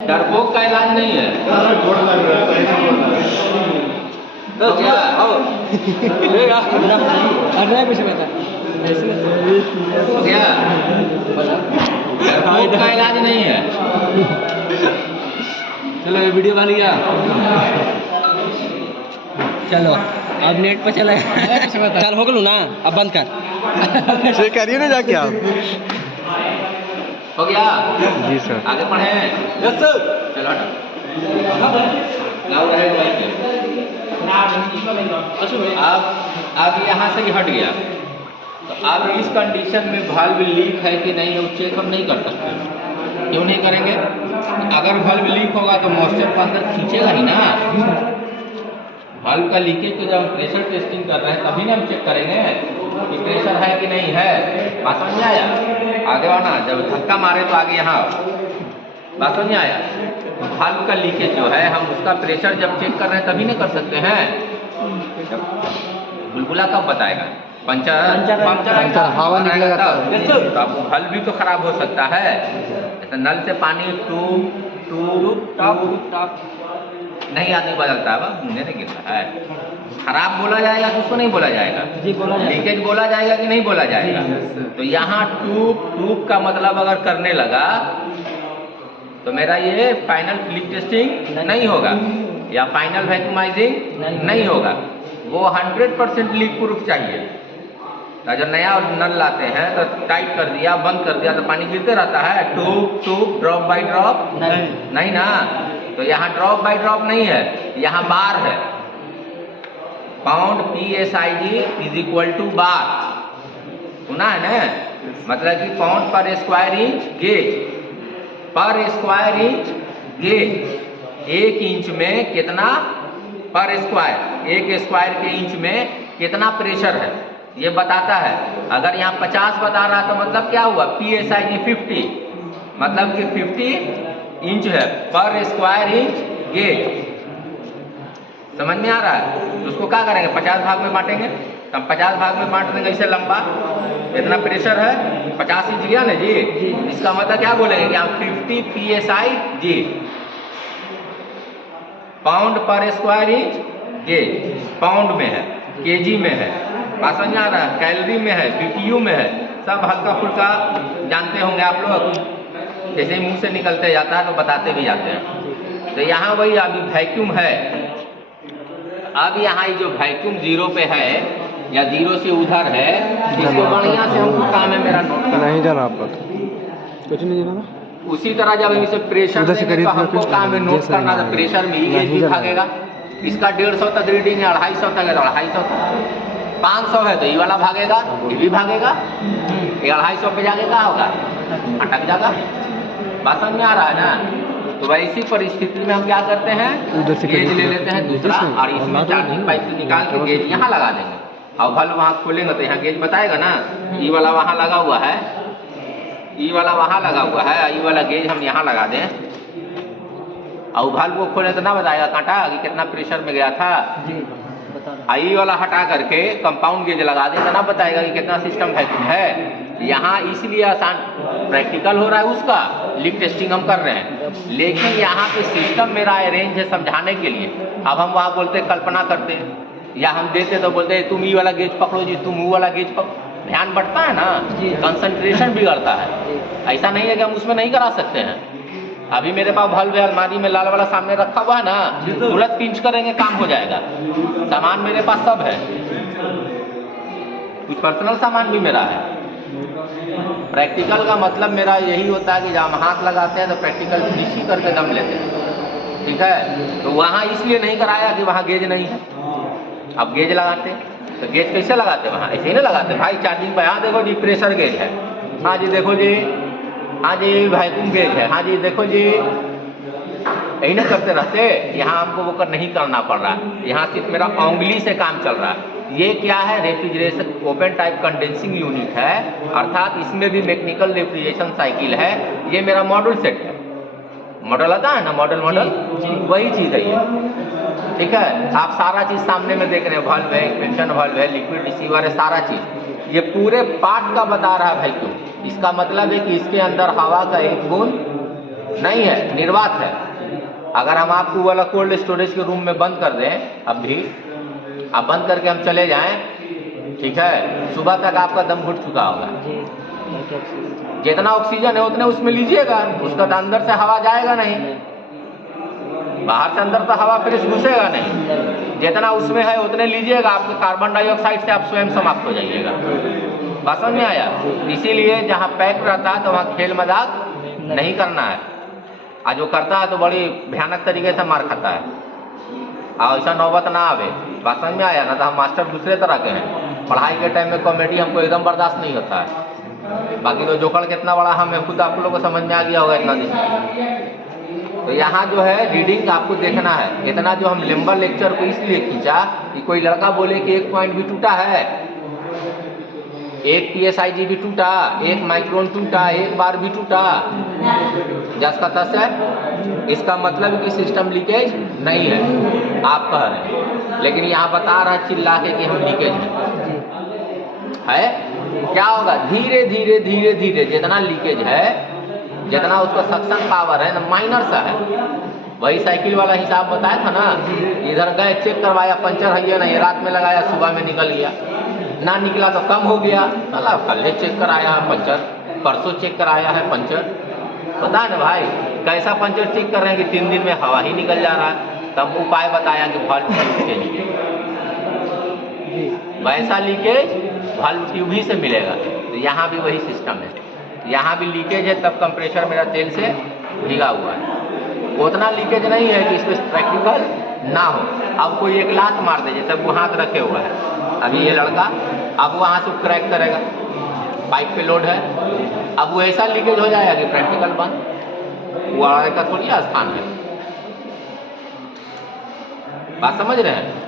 डरपोक का इलाज नहीं है। तो क्या क्या डरपोक का इलाज नहीं है। चलो ये वीडियो बन गया। चलो अब नेट पे चले। चल हो गलू ना, अब बंद कर। ये करिए ना जाके आप। हो गया जी सर। आगे पढ़े। Yes sir. चलो लाओ रहे वहीं पे। अब यहाँ से ही हट गया तो अब इस कंडीशन में वाल्व लीक है कि नहीं वो चेक हम नहीं कर सकते। क्यों नहीं करेंगे? अगर वाल्व लीक होगा तो मॉइस्चर को अंदर खींचेगा ही ना। वाल्व का लीकेज को जब हम प्रेशर टेस्टिंग कर रहे हैं तभी ना हम चेक करेंगे कि प्रेशर है कि नहीं है। बात समझ में आया? आगे आना, जब धक्का मारे तो आगे यहाँ बात समझ में आया? वाल्व का लीकेज जो है हम उसका प्रेशर जब चेक कर रहे हैं तभी नहीं कर सकते हैं। बुलबुला कब बताएगा? पंचर हवा निकलेगा तो आपको वाल्व भी तो खराब हो सकता है। तो नल से पानी टूब नहीं आदमी बदलता है, मुझे नहीं गिरता है। खराब बोला जाएगा तो उसको नहीं बोला जाएगा। जी बोला जाएगा। लीकेज बोला जाएगा कि नहीं बोला जाएगा? तो यहाँ ट्यूब का मतलब अगर करने लगा तो मेरा ये फाइनल फ्लिप टेस्टिंग नहीं होगा या फाइनल वैक्यूमाइजिंग नहीं होगा। वो 100% लीक प्रूफ चाहिए। अगर नया नल लाते हैं तो टाइट कर दिया, बंद कर दिया तो पानी गिरते रहता है। ट्यूब ड्रॉप बाई ड्रॉप नहीं ना। तो यहाँ ड्रॉप बाई ड्रॉप नहीं है, यहाँ बार है। Pound PSIG is equal to bar. सुना है ना? मतलब कि pound per square inch gauge, per square inch gauge. 1 inch में कितना पर स्क्वायर, 1 स्क्वायर के इंच में कितना प्रेशर है ये बताता है। अगर यहाँ 50 बता रहा तो मतलब क्या हुआ? PSIG 50, मतलब कि 50 इंच है पर स्क्वायर इंच गेज। समझ में आ रहा है? तो उसको क्या करेंगे? 50 भाग में बांटेंगे। तो हम 50 भाग में बांट देंगे इसे लंबा। इतना प्रेशर है 50 इंच गया ना जी। इसका मतलब क्या बोलेंगे कि हम 50 PSIG pound per square inch gauge. Pound में है, केजी में है, बात समझ आ रहा है? कैलोरी में है, BTU में है। सब हल्का फुल्का जानते होंगे आप लोग। जैसे मुंह से निकलते जाता है तो बताते भी जाते हैं। तो यहाँ वही अभी वैक्यूम है। अब यहाँ जो वैक्यूम 0 पे है या 0 से उधर है, इसको बढ़िया से हमको काम है मेरा नोट करना। नहीं जाना आपका कुछ नहीं जाना। उसी तरह जब हम इसे प्रेशर देंगे तो हमको काम है नोट करना। तो प्रेशर में ही भी भागेगा। इसका 150 तक रीडिंग है, 250 तक है तो 250 तक, 500 है तो ये वाला भागेगा, ये भी भागेगा। ये 250 पे जाके क्या होगा? अटक जाएगा। बात समझ में आ रहा है ना? तो वैसी परिस्थिति में हम क्या करते हैं? गेज ले लेते हैं दूसरा और इसमें चार्जिंग पाइप से निकाल के गेज यहाँ लगा देंगे। और वाल्व वहाँ खोलेंगे तो यहाँ गेज बताएगा ना। ई वाला वहाँ लगा हुआ है, ई वाला वहाँ लगा हुआ है, ई वाला गेज हम यहाँ लगा दें और वाल्व को खोले तो ना बताएगा कांटा कि कितना प्रेशर में गया था। आई वाला हटा करके कंपाउंड गेज लगा दें तो ना बताएगा कि कितना सिस्टम वैक्यूम है। यहाँ इसलिए आसान प्रैक्टिकल हो रहा है उसका, लीक टेस्टिंग हम कर रहे हैं। लेकिन यहाँ पे सिस्टम मेरा अरेंज है समझाने के लिए। अब हम वहाँ बोलते कल्पना करते या हम देते तो बोलते तुम ये वाला गेज पकड़ो जी, तुम वो वाला गेज पकड़ो। ध्यान बढ़ता है ना, कंसंट्रेशन बिगड़ता है। ऐसा नहीं है कि हम उसमें नहीं करा सकते हैं। अभी मेरे पास वाल्व है, अलमारी में लाल वाला सामने रखा हुआ है ना, तुरंत पिंच करेंगे काम हो जाएगा। सामान मेरे पास सब है, कुछ पर्सनल सामान भी मेरा है। प्रैक्टिकल का मतलब मेरा यही होता है कि जब हम हाथ लगाते हैं तो प्रैक्टिकल फिनिशिंग करके दम लेते हैं। ठीक है? तो वहाँ इसलिए नहीं कराया कि वहाँ गेज नहीं है। अब गेज लगाते तो गेज कैसे लगाते? वहाँ ऐसे ही नहीं लगाते भाई। चार्जिंग पे यहाँ देखो जी प्रेशर गेज है, हाँ जी देखो जी, हाँ जी वैक्यूम गेज है, हाँ जी देखो जी, यही नहीं करते रहते। यहाँ हमको वो कर नहीं करना पड़ रहा है। यहाँ सिर्फ मेरा उंगली से काम चल रहा है। ये क्या है? Refrigeration open type condensing unit है, अर्थात इसमें भी मैकेनिकल रेफ्रिजरेशन साइकिल है। ये मेरा मॉडल सेट है। मॉडल आता है ना, मॉडल वही चीज़ है ये। ठीक है? आप सारा चीज़ सामने में देख रहे हैं, वाल्व है, एक्सपेंशन वाल्व है, लिक्विड रिसीवर है, सारा चीज़ ये पूरे पार्ट का बता रहा है वैक्यूम। इसका मतलब है कि इसके अंदर हवा का एक बूंद नहीं है, निर्वात है। अगर हम आपको वाला कोल्ड स्टोरेज के रूम में बंद कर दें, अब भी आप बंद करके हम चले जाएं, ठीक है, सुबह तक आपका दम घुट चुका होगा। जितना ऑक्सीजन है उतने उसमें लीजिएगा, उसका तो अंदर से हवा जाएगा नहीं, बाहर से अंदर तो हवा फ्रेश घुसेगा नहीं। जितना उसमें है उतने लीजिएगा, आपके कार्बन डाइऑक्साइड से आप स्वयं समाप्त हो जाइएगा। बात समझ में आया? इसीलिए जहाँ पैक रहता है तो वहाँ खेल मजाक नहीं करना है, और जो करता है तो बड़ी भयानक तरीके से मार खाता है, और ऐसा नौबत ना आवे। बात समझ में आया ना? तो हम मास्टर दूसरे तरह के हैं, पढ़ाई के टाइम में कॉमेडी हमको एकदम बर्दाश्त नहीं होता है। बाकी तो जोकड़ कितना बड़ा हमें खुद आप लोगों को समझ में आ गया होगा इतना दिन। तो यहाँ जो है रीडिंग आपको देखना है। इतना जो हम लंबा लेक्चर को इसलिए खींचा कि कोई लड़का बोले कि एक पॉइंट भी टूटा है, एक PSIG भी टूटा, एक माइक्रोन टूटा, एक बार भी टूटा, 10 का 10 है। इसका मतलब कि सिस्टम लीकेज नहीं है, आप कह रहे हैं, लेकिन यहाँ बता रहा है चिल्ला के कि हम लीकेज है। क्या होगा? धीरे धीरे धीरे धीरे जितना लीकेज है, जितना उसका सक्शन पावर है ना, माइनर सा है। वही साइकिल वाला हिसाब बताया था ना, इधर गए चेक करवाया, पंचर है नहीं, रात में लगाया, सुबह में निकल गया, ना निकला तो कम हो गया, चला कल चेक कराया है पंचर, परसों चेक कराया है पंचर। पता है ना भाई कैसा पंचर चेक कर रहे हैं कि 3 दिन में हवा ही निकल जा रहा है। तब उपाय बताया कि वाल्व लीकेज, वैसा लीकेज वाल्व ट्यूब ही से मिलेगा। तो यहाँ भी वही सिस्टम है, यहाँ भी लीकेज है, तब कंप्रेसर मेरा तेल से भीगा हुआ है। उतना लीकेज नहीं है कि इसमें प्रैक्टिकल ना हो। अब कोई एक लात मार दे, जैसे वो हाथ रखे हुआ है अभी ये लड़का, अब वो वहाँ से क्रैक करेगा, पाइप पे लोड है, अब वो ऐसा लीकेज हो जाएगा कि प्रैक्टिकल बंद, वो आने का थोड़ी स्थान है। बात समझ रहे हैं?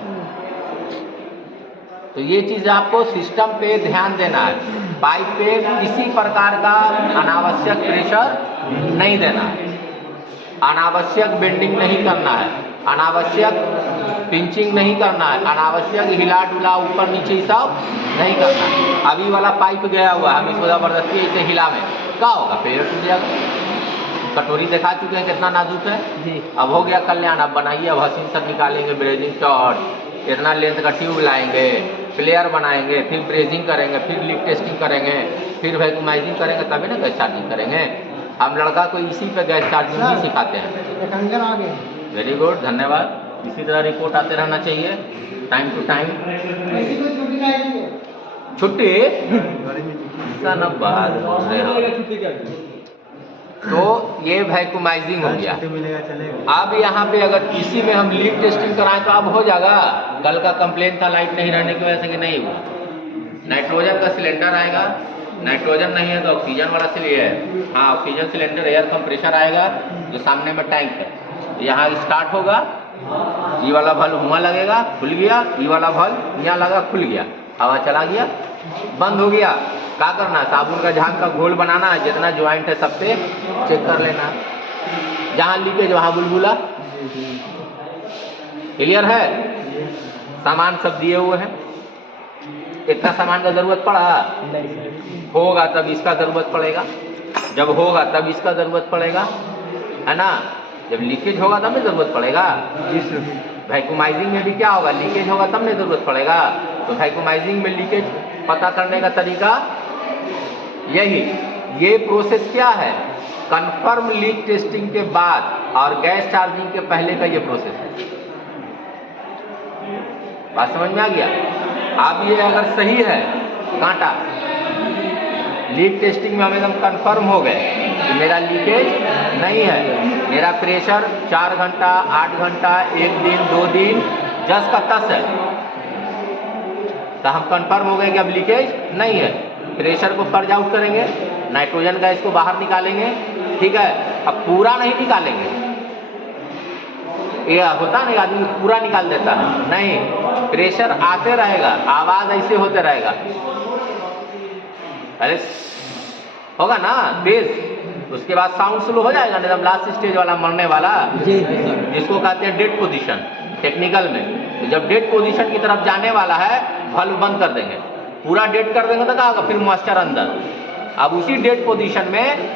तो ये चीज आपको सिस्टम पे ध्यान देना है। पाइप पे किसी प्रकार का अनावश्यक प्रेशर नहीं देना है, अनावश्यक बेंडिंग नहीं करना है, अनावश्यक पिंचिंग नहीं करना है, अनावश्यक हिला डुला ऊपर नीचे सब नहीं करना है। अभी वाला पाइप गया हुआ, हम इसको जबरदस्ती ऐसे हिला में क्या होगा? पेड़ टूट जाएगा। कटोरी दिखा चुके हैं कितना नाजुक है जी। अब हो गया कल्याण, अब बनाइए, अब हसीन सब निकालेंगे, ब्रेजिंग शॉट, इतना लेंथ का ट्यूब लाएंगे, प्लेयर बनाएंगे, फिर ब्रेजिंग करेंगे, फिर लीक टेस्टिंग करेंगे, फिर वैक्यूमाइजिंग करेंगे, तभी ना गैस चार्जिंग करेंगे। हम लड़का को इसी पे गैस चार्जिंग ही सिखाते हैं। वेरी गुड, धन्यवाद। इसी तरह रिपोर्ट आते रहना चाहिए टाइम टू टाइम। छुट्टी तो ये वैक्यूमाइजिंग हो गया। अब यहाँ पे अगर इसी में हम लीक टेस्टिंग कराएं तो अब हो जाएगा। कल का कंप्लेन था लाइट नहीं रहने की वजह से कि नहीं हुआ। नाइट्रोजन का सिलेंडर आएगा, नाइट्रोजन नहीं है तो ऑक्सीजन वाला सिलेंडर, हाँ ऑक्सीजन सिलेंडर, एयर कंप्रेशर आएगा जो सामने में टैंक है, यहाँ स्टार्ट होगा, ये वाला बल्ब हुआ लगेगा, खुल गया, ये वाला बल्ब यहाँ लगा, खुल गया, हवा चला गया, बंद हो गया। क्या करना है? साबुन का झाग का घोल बनाना है, जितना ज्वाइंट है सबसे चेक कर लेना है, जहाँ लीकेज वहाँ बुलबुला। क्लियर है? सामान सब दिए हुए हैं, इतना सामान का जरूरत पड़ा होगा तब इसका जरूरत पड़ेगा, जब होगा तब इसका जरूरत पड़ेगा, है ना? जब लीकेज होगा तब नहीं जरूरत पड़ेगा। वैक्यूमाइजिंग में भी क्या होगा? लीकेज होगा तब नहीं जरूरत पड़ेगा। तो वैक्यूमाइजिंग में लीकेज पता करने का तरीका यही, ये प्रोसेस क्या है? कंफर्म लीक टेस्टिंग के बाद और गैस चार्जिंग के पहले का ये प्रोसेस है। बात समझ में आ गया? अब ये अगर सही है कांटा, लीक टेस्टिंग में हम एकदम कंफर्म हो गए कि मेरा लीकेज नहीं है, मेरा प्रेशर 4 घंटा, 8 घंटा, 1 दिन, 2 दिन, 10 का 10 है, तो हम कंफर्म हो गए कि अब लीकेज नहीं है। प्रेशर को पर्ज आउट करेंगे, नाइट्रोजन गैस को बाहर निकालेंगे, ठीक है? अब पूरा नहीं निकालेंगे, ये होता नहीं आदमी पूरा निकाल देता है, नहीं, प्रेशर आते रहेगा, आवाज ऐसे होते रहेगा, अरे होगा ना तेज, उसके बाद साउंड स्लो हो जाएगा, एकदम लास्ट स्टेज वाला मरने वाला जिसको कहते हैं डेड पोजीशन टेक्निकल में। तो जब डेड पोजीशन की तरफ जाने वाला है, वाल्व बंद कर देंगे, पूरा डेड कर देंगे तो क्या होगा? फिर मॉइस्चर अंदर। अब उसी डेड पोजीशन में